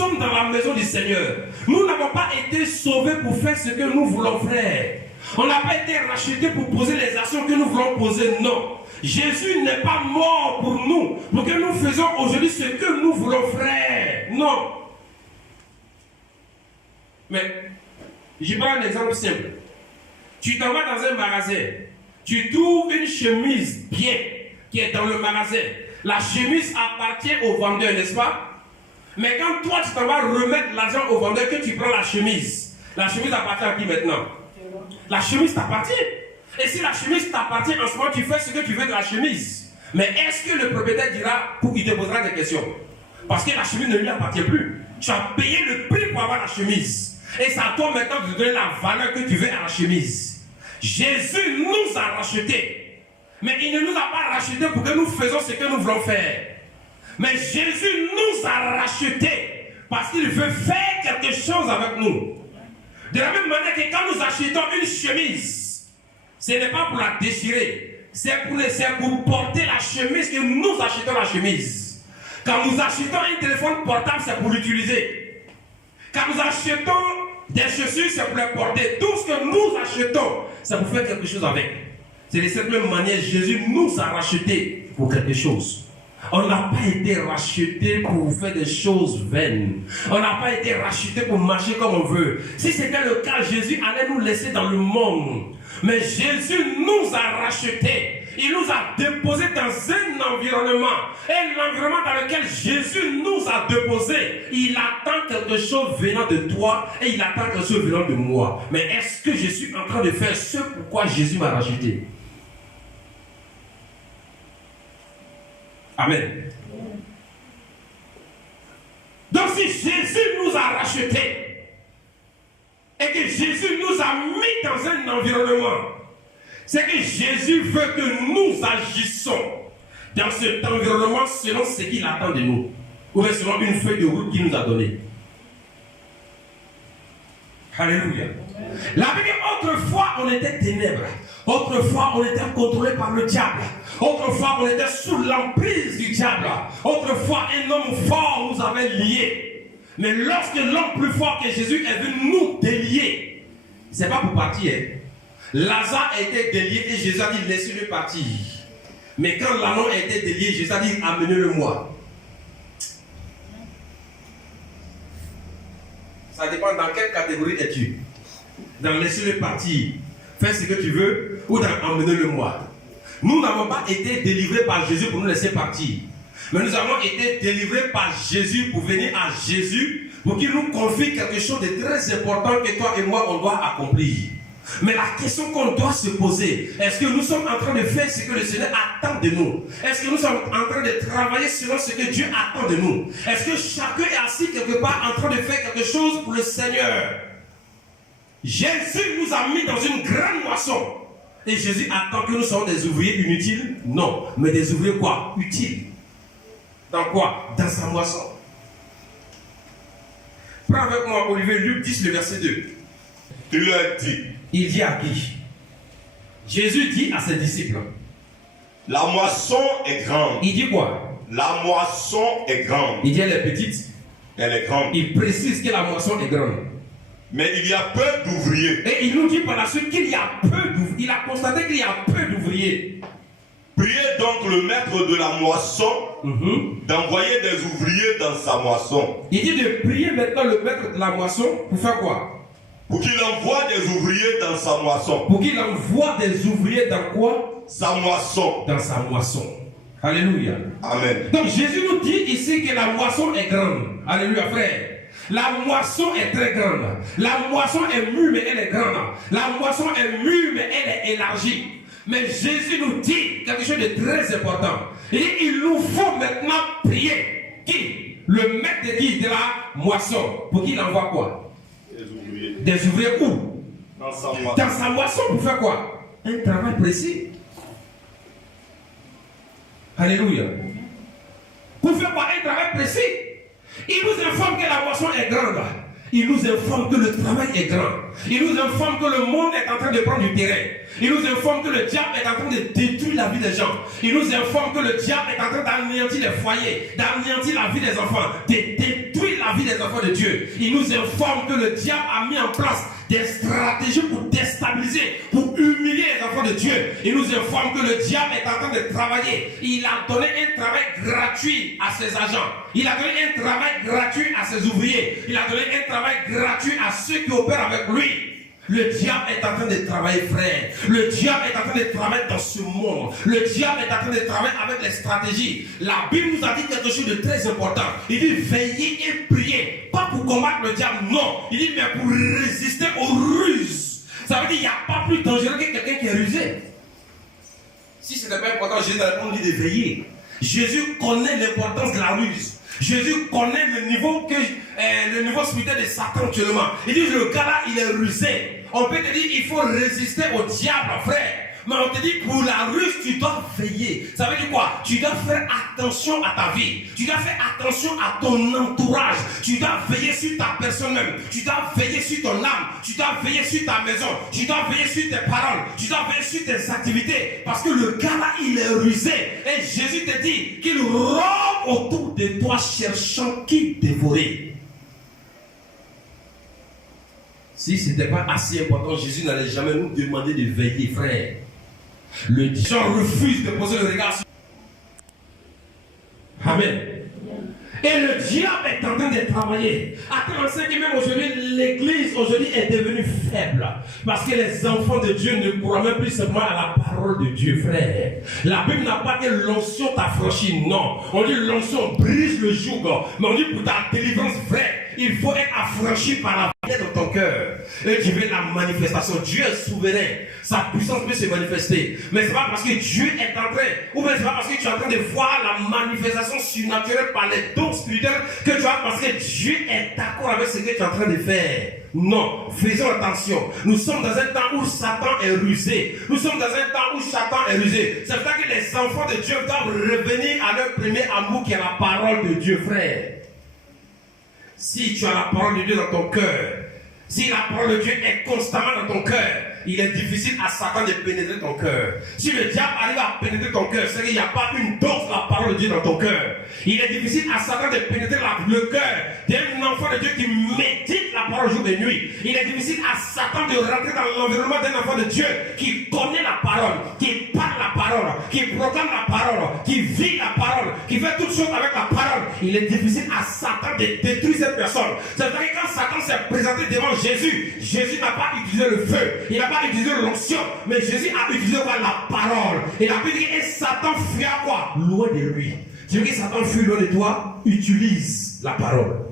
sommes dans la maison du Seigneur. Nous n'avons pas été sauvés pour faire ce que nous voulons faire. On n'a pas été rachetés pour poser les actions que nous voulons poser. Non. Jésus n'est pas mort pour nous, pour que nous faisons aujourd'hui ce que nous voulons faire. Non. Mais, je prends un exemple simple. Tu t'en vas dans un magasin. Tu trouves une chemise bien qui est dans le magasin. La chemise appartient au vendeur, n'est-ce pas? Mais quand toi tu t'en vas remettre l'argent au vendeur, que tu prends la chemise appartient à qui maintenant? La chemise t'appartient. Et si la chemise t'appartient, en ce moment tu fais ce que tu veux de la chemise. Mais est-ce que le propriétaire dira, il te posera des questions? Parce que la chemise ne lui appartient plus. Tu as payé le prix pour avoir la chemise. Et c'est à toi maintenant de donner la valeur que tu veux à la chemise. Jésus nous a rachetés. Mais il ne nous a pas rachetés pour que nous fassions ce que nous voulons faire. Mais Jésus nous a rachetés parce qu'il veut faire quelque chose avec nous. De la même manière que quand nous achetons une chemise, ce n'est pas pour la déchirer, c'est pour porter la chemise que nous achetons la chemise. Quand nous achetons un téléphone portable, c'est pour l'utiliser. Quand nous achetons des chaussures, c'est pour les porter. Tout ce que nous achetons, c'est pour faire quelque chose avec. C'est de cette même manière, Jésus nous a rachetés pour quelque chose. On n'a pas été rachetés pour faire des choses vaines. On n'a pas été rachetés pour marcher comme on veut. Si c'était le cas, Jésus allait nous laisser dans le monde. Mais Jésus nous a rachetés. Il nous a déposés dans un environnement. Et l'environnement dans lequel Jésus nous a déposés, il attend quelque chose venant de toi et il attend quelque chose venant de moi. Mais est-ce que je suis en train de faire ce pourquoi Jésus m'a racheté? Amen. Donc si Jésus nous a rachetés et que Jésus nous a mis dans un environnement, c'est que Jésus veut que nous agissions dans cet environnement selon ce qu'il attend de nous, ou selon une feuille de route qu'il nous a donnée. Alléluia. La Bible, autrefois on était ténèbres, autrefois on était contrôlé par le diable, autrefois on était sous l'emprise du diable, autrefois un homme fort nous avait liés. Mais lorsque l'homme plus fort que Jésus est venu nous délier, c'est pas pour partir. Lazare a été délié et Jésus a dit laissez-le partir. Mais quand l'anneau a été délié, Jésus a dit amenez-le-moi. Ça dépend dans quelle catégorie es-tu. Dans laisser-le partir, fais ce que tu veux, ou dans emmener-le-moi. Nous n'avons pas été délivrés par Jésus pour nous laisser partir. Mais nous avons été délivrés par Jésus pour venir à Jésus, pour qu'il nous confie quelque chose de très important que toi et moi on doit accomplir. Mais la question qu'on doit se poser, est-ce que nous sommes en train de faire ce que le Seigneur attend de nous? Est-ce que nous sommes en train de travailler selon ce que Dieu attend de nous? Est-ce que chacun est assis quelque part en train de faire quelque chose pour le Seigneur? Jésus nous a mis dans une grande moisson. Et Jésus attend que nous soyons des ouvriers inutiles? Non, mais des ouvriers quoi? Utiles. Dans quoi? Dans sa moisson. Prends avec moi Olivier, Luc 10, le verset 2. Il leur dit. Il dit à qui? Jésus dit à ses disciples. La moisson est grande. Il dit quoi? La moisson est grande. Il dit elle est petite. Elle est grande. Il précise que la moisson est grande. Mais il y a peu d'ouvriers. Et il nous dit par la suite qu'il y a peu d'ouvriers. Il a constaté qu'il y a peu d'ouvriers. Priez donc le maître de la moisson d'envoyer des ouvriers dans sa moisson. Il dit de prier maintenant le maître de la moisson pour faire quoi? Pour qu'il envoie des ouvriers dans sa moisson. Pour qu'il envoie des ouvriers dans quoi? Sa moisson. Dans sa moisson. Alléluia. Amen. Donc Jésus nous dit ici que la moisson est grande. Alléluia, frère. La moisson est très grande. La moisson est mûre, mais elle est grande. La moisson est mûre, mais elle est élargie. Mais Jésus nous dit quelque chose de très important. Et il nous faut maintenant prier. Qui? Le maître de la moisson. Pour qu'il envoie quoi? Des ouvriers où? Dans sa moisson. Dans sa moisson pour faire quoi? Un travail précis. Alléluia. Pour faire quoi? Un travail précis. Il nous informe que la moisson est grande. Il nous informe que le travail est grand. Il nous informe que le monde est en train de prendre du terrain. Il nous informe que le diable est en train de détruire la vie des gens. Il nous informe que le diable est en train d'anéantir les foyers, d'anéantir la vie des enfants, de détruire la vie des enfants de Dieu. Il nous informe que le diable a mis en place des stratégies pour déstabiliser, pour humilier les enfants de Dieu. Il nous informe que le diable est en train de travailler. Il a donné un travail gratuit à ses agents. Il a donné un travail gratuit à ses ouvriers. Il a donné un travail gratuit à ceux qui opèrent avec lui. Le diable est en train de travailler, frère. Le diable est en train de travailler dans ce monde. Le diable est en train de travailler avec les stratégies. La Bible nous a dit quelque chose de très important. Il dit veillez et priez. Pas pour combattre le diable, non. Il dit mais pour résister aux ruses. Ça veut dire qu'il n'y a pas plus dangereux que quelqu'un qui est rusé. Si ce n'est pas important, Jésus a répondu de veiller. Jésus connaît l'importance de la ruse. Jésus connaît le niveau spirituel de Satan actuellement. Il dit le gars là, il est rusé. On peut te dire il faut résister au diable, frère. Mais on te dit pour la ruse, tu dois veiller. Ça veut dire quoi? Tu dois faire attention à ta vie. Tu dois faire attention à ton entourage. Tu dois veiller sur ta personne même. Tu dois veiller sur ton âme. Tu dois veiller sur ta maison. Tu dois veiller sur tes paroles. Tu dois veiller sur tes activités. Parce que le gars là, il est rusé. Et Jésus te dit qu'il rôde autour de toi cherchant qui dévorer. Si ce n'était pas assez important, Jésus n'allait jamais nous demander de veiller, frère. Le diable refuse de poser le regard sur. Amen. Et le diable est en train de travailler. Attends, que même aujourd'hui, l'église aujourd'hui est devenue faible. Parce que les enfants de Dieu ne croient même plus seulement à la parole de Dieu, frère. La Bible n'a pas dit l'onction t'affranchit, non. On dit l'onction brise le joug. Mais on dit pour ta délivrance vraie, il faut être affranchi par la vie dans ton cœur. Et tu veux la manifestation. Dieu est souverain. Sa puissance peut se manifester. Mais c'est pas parce que Dieu est en train, ou bien c'est pas parce que tu es en train de voir la manifestation surnaturelle par les dons spirituels que tu vas parce que Dieu est d'accord avec ce que tu es en train de faire. Non, faisons attention. Nous sommes dans un temps où Satan est rusé. Nous sommes dans un temps où Satan est rusé. C'est pour ça que les enfants de Dieu doivent revenir à leur premier amour qui est la parole de Dieu, frère. Si tu as la parole de Dieu dans ton cœur, si la parole de Dieu est constamment dans ton cœur, il est difficile à Satan de pénétrer ton cœur. Si le diable arrive à pénétrer ton cœur, c'est qu'il n'y a pas une dose de la parole de Dieu dans ton cœur. Il est difficile à Satan de pénétrer le cœur d'un enfant de Dieu qui médite la parole jour et nuit. Il est difficile à Satan de rentrer dans l'environnement d'un enfant de Dieu qui connaît la parole, qui parle la parole, qui proclame la parole, qui vit la parole, qui fait toutes choses avec la parole. Il est difficile à Satan de détruire cette personne. C'est-à-dire que quand Satan s'est présenté devant Jésus, Jésus n'a pas utilisé le feu, il n'a pas utilisé l'onction, mais Jésus a utilisé quoi? La parole. Et la Bible dit que Satan fuit à quoi? Loin de lui. Tu veux que Satan fuit loin de toi? Utilise la parole.